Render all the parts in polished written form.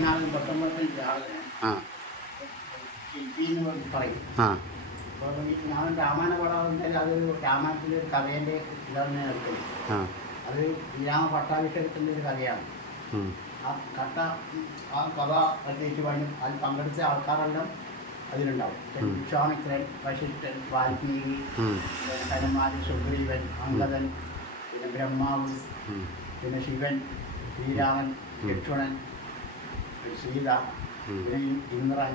അച്ഛനാണ് 19 ആ പറയും. ആ അപ്പോൾ ഞാൻ രാമായണ പടം വെച്ചാൽ അതൊരു രാമായണത്തിലെ ഒരു കഥേൻ്റെ ഇതാണ് എടുക്കുന്നത്. ആ അത് ശ്രീരാമ പട്ടാഭിഷേകത്തിൻ്റെ ഒരു കഥയാണ്. ആ കഥ പ്രത്യേകിച്ച് പണിയും അതിൽ പങ്കെടുത്ത ആൾക്കാരെല്ലാം അതിലുണ്ടാവും. വിശ്വാമിത്രൻ, വശിഷ്ഠൻ, വാൽമീകി, ഹനുമാൻ, സുഗ്രീവൻ, അംഗദൻ, പിന്നെ ബ്രഹ്മാവ്, പിന്നെ ശിവൻ, ശ്രീരാമൻ, ലക്ഷ്മണൻ, സീത, പിന്നെ ഇന്ദ്രൻ,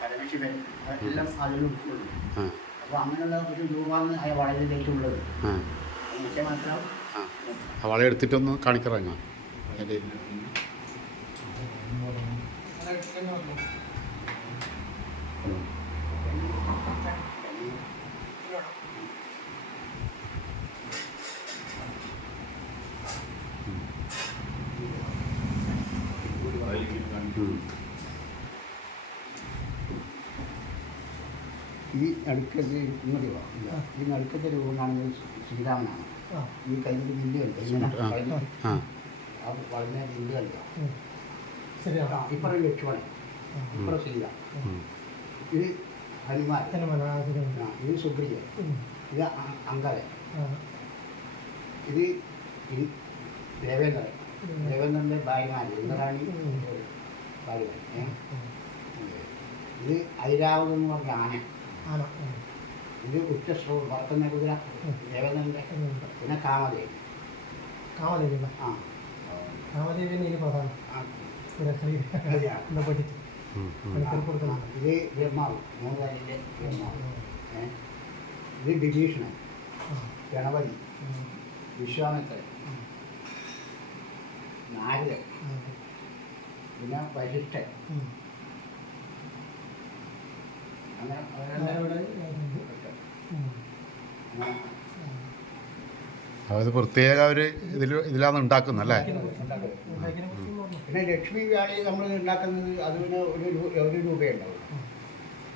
പരമശിവൻ എല്ലാം അതിൽ ഉൾക്കൊള്ളും. അപ്പോൾ അങ്ങനെയുള്ള ഒരു രൂപമാണ് ആ വളയിലേക്കുള്ളത്. എനിക്ക് മനസ്സിലാവും. വള എടുത്തിട്ടൊന്ന് കാണിക്കറങ്ങ. ഈ അടുക്കത്തെ ഇങ്ങനെയോ ഈ നടുക്കത്തെ രൂപമാണ് ശ്രീരാമനാണ്. ഈ കയ്യിൽ ബില്ലുണ്ട് ഇങ്ങനെ വളരെ ബില്ലുണ്ട്. ഇപ്പുറം ലക്ഷ്മണൻ, ഇപ്പുറം സീത, ഇത് ഹനുമാൻ, ഇത് സുഗ്രീവൻ, ഇത് അംഗദൻ, ഇത് ദേവേന്ദ്രൻ, ദേവേന്ദ്രൻ്റെ ഭാര്യമാര് ഇന്ദ്രാണി ഭാര്യമാർ. ഇത് ഐരാവതം എന്ന് പറഞ്ഞ ആന. ഇത് ഉച്ചശ്രവം പറക്കുന്ന കുതിര ദേവേന്ദ്രൻ്റെ. പിന്നെ കാമദേവി. ആ കാമദേവി പ്രധാനം. ഇത് ബ്രഹ്മാവ്, 3 കാലിൻ്റെ ബ്രഹ്മാവ്. ഇത് വിഭീഷണൻ, ഗണപതി, വിശ്വാമിത്രൻ, നാരദൻ, പിന്നെ വശിഷ്ഠൻ. അതായത് പ്രത്യേക ഒരു ഇതിലാണ് ഉണ്ടാക്കുന്നല്ലേ. പിന്നെ ലക്ഷ്മി വ്യാളി നമ്മൾ ഉണ്ടാക്കുന്നത് അത് പിന്നെ ഒരു രൂപയുണ്ടാവും.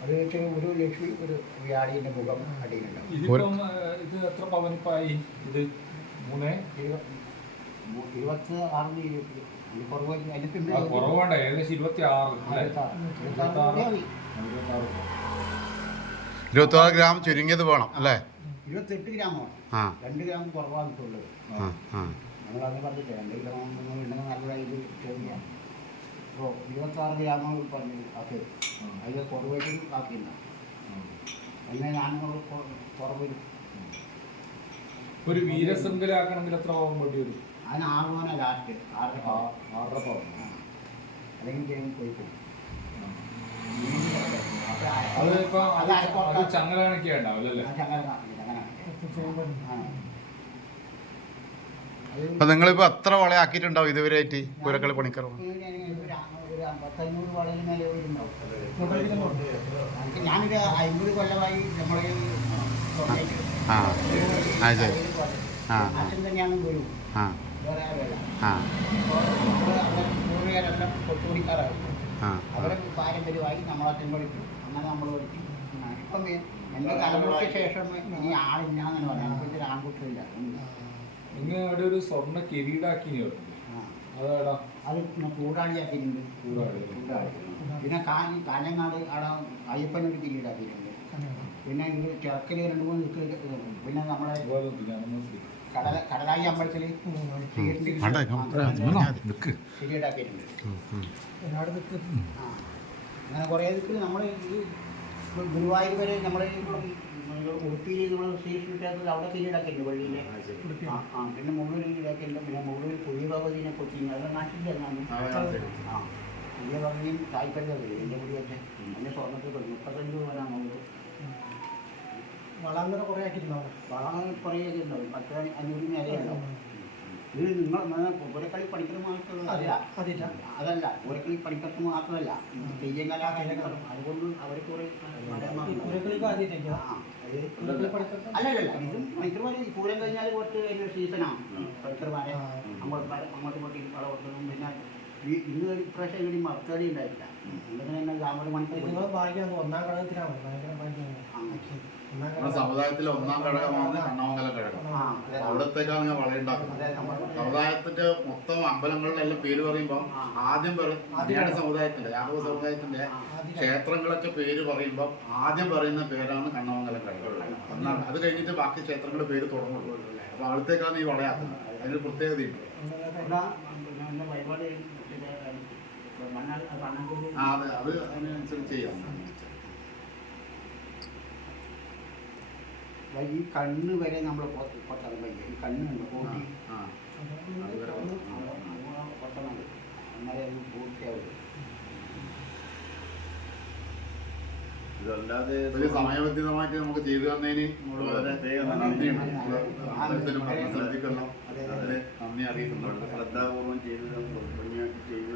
അത് വെച്ച് ഒരു ലക്ഷ്മി ഒരു വ്യാളീൻ്റെ മുഖം അടിയിലുണ്ടാവും. ഇത് എത്ര പവനിപ്പായി? ഇത് 26 കുറവുണ്ട്, ഏകദേശം 26. 26 ഗ്രാം ചുരുങ്ങിയത് വേണം അല്ലേ? 28 ഗ്രാമാണ്. 2 ഗ്രാം കുറവാണിട്ടുള്ളത്. നമ്മളത് പറഞ്ഞിട്ട് 2 ഗ്രാം ഉണ്ടെങ്കിൽ നല്ലതായിട്ട് ചെയ്യാം. അപ്പോൾ 26 ഗ്രാമങ്ങൾ പറഞ്ഞ് ആക്കി അതിൽ കുറവായിട്ടും ആക്കിയിട്ടുണ്ടാവും. അങ്ങനെ 400 കുറവരും. ഒരു വീരശൃംഖലാക്കണമെങ്കിൽ എത്ര പവൻ വേണ്ടി വരും? അതിന് 6 പവന ലാസ്റ്റ്. 6.5 പവൻ. അല്ലെങ്കിൽ ജയം പോയി പോകും. അത് ചങ്ങല കണക്കിയാ ഉണ്ടാവില്ലല്ലേ? അപ്പം നിങ്ങളിപ്പോൾ എത്ര വളയാക്കിയിട്ടുണ്ടാവും ഇതുവരെയായിട്ട് പൂരക്കളി പണിക്കർ? 55 വളയിൽ മേലെ ഉണ്ടാവും. ഞാനൊരു 50 കൊല്ലമായി നമ്മളെ അച്ഛൻ തന്നെയാണ് ഗുരു. വേറെ ആരുമല്ല. പൂർവികരെല്ലാം കൊച്ചുകൂടിക്കാരാകും. അവരെ പാരമ്പര്യമായി നമ്മളച്ഛൻ പഠിക്കും. അങ്ങനെ നമ്മൾ പഠിക്കും. ഇപ്പം എൻ്റെ തലമുറയ്ക്ക് ശേഷം ഇനി ആളില്ലാന്നാണ് പറയുന്നത്. ഇപ്പോഴത്തെ ആൺകുട്ടിയില്ല. നിങ്ങൾ അവിടെ ഒരു സ്വർണ്ണ കിരീടാക്കി അത് കൂടാളിയാക്കിയിട്ടുണ്ട്. പിന്നെ കാഞ്ഞങ്ങാട് അവിടെ അയ്യപ്പനൊരു കിരീടാക്കിയിട്ടുണ്ട്. പിന്നെ ഇത് ചെറുക്കൽ 2-3 ദിക്കിൽ. പിന്നെ നമ്മുടെ കടലായി അമ്പലത്തിൽ കിരീടാക്കിയിട്ടുണ്ട്. അങ്ങനെ കുറേ ദിക്കിൽ നമ്മൾ ഗുരുവായൂർ വരെ നമ്മൾ ഉടുപ്പിയിൽ നമ്മൾ ശ്രീകൃഷ്ണ അവിടെ കിരീടാക്കിയിട്ടുണ്ട്. പള്ളിയിലെ പിന്നെ മുഴുവൻ കിരീടാക്കിയിട്ടുണ്ട്. പിന്നെ മുഴുവൻ പുതിയ ഭഗവതിനെ കൊച്ചിങ് അതെല്ലാം നാട്ടിൽ തന്നാണ്. പുതിയ ഭഗവതിയും താല്പര്യം എൻ്റെ കൂടി വെച്ച് എൻ്റെ സ്വർണ്ണത്തിൽ 35 രൂപയാണ്. വളങ്ങൾ കുറേ ആക്കിയിട്ടുണ്ടാവും. വളങ്ങൾ കുറേ ആക്കിയിട്ടുണ്ടാവും. 10-500 മേലെ ഉണ്ടാവും. ഇത് നിങ്ങൾ പൂരക്കളി പണിക്കർ മാത്രമല്ല. അതല്ല, പൂരക്കളി പണിക്കർക്ക് മാത്രമല്ല, തെയ്യം കലാകാരന്മാരും. അതുകൊണ്ട് അവർ കുറേ അല്ലല്ല ഇതും പണിക്കർമാർ പൂരം കഴിഞ്ഞാൽ കുറച്ച് അതിൻ്റെ സീസണാണ്. പണിക്കർമാരെ അങ്ങോട്ടും ഇങ്ങോട്ടും വള കൊടുക്കണം. പിന്നെ ഇന്ന് ഇപ്രാവശ്യം ഇവിടെ മറത്തടി ഉണ്ടായിട്ടില്ല. അങ്ങനെ തന്നെ ഗാമറി മണിക്കൂർ 1ാം ഘടകത്തിലാണ് ഭയങ്കര നമ്മുടെ സമുദായത്തിലെ ഒന്നാം ഘടകമാണ് കണ്ണമംഗലം ഘടകം. ആ, അതെ. അവിടത്തേക്കാണ് ഞാൻ വളയുണ്ടാക്കുന്നത്. അതെ, നമ്മുടെ സമുദായത്തിന്റെ മൊത്തം അമ്പലങ്ങളിലെല്ലാം പേര് പറയുമ്പോൾ ആദ്യം മലയാളി സമുദായത്തിന്റെ യാദവ സമുദായത്തിന്റെ ക്ഷേത്രങ്ങളൊക്കെ പേര് പറയുമ്പോൾ ആദ്യം പറയുന്ന പേരാണ് കണ്ണമംഗലം ഘടകം. എന്നാണ് അത് കഴിഞ്ഞിട്ട് ബാക്കി ക്ഷേത്രങ്ങളുടെ പേര് തുടങ്ങുള്ളൂ. അപ്പൊ അവിടത്തേക്കാണ് ഈ വളയാക്കുന്നത്. അതിനൊരു പ്രത്യേകതയുണ്ട്. ഇവിടെ പിന്നെ വഴിപാട് മണ്ണാടി കണ്ണൻകൂടി ആ അതെ, അത് അതിനനുസരിച്ച് ചെയ്യാം. ഈ കണ്ണ് വരെ നമ്മൾ പുറത്തിറങ്ങില്ല. ഈ കണ്ണുണ്ട് കൂട്ടി ആ അതുവരെ പൊട്ടണത് എന്നാലേ അത് പൂർത്തിയാവുള്ളൂ. ഇതല്ലാതെ വലിയ സമയബന്ധിതമായിട്ട് നമുക്ക് ചെയ്തു തന്നതിന് നമ്മള് വളരെ നന്ദിയുണ്ട്. നമ്മള് അമ്പലത്തിനും ഭരണസമിതിക്കെല്ലാം വളരെ നന്ദി അറിയിക്കുന്നുണ്ട്. ശ്രദ്ധാപൂർവം ചെയ്തു ഭംഗിയാക്കി ചെയ്തു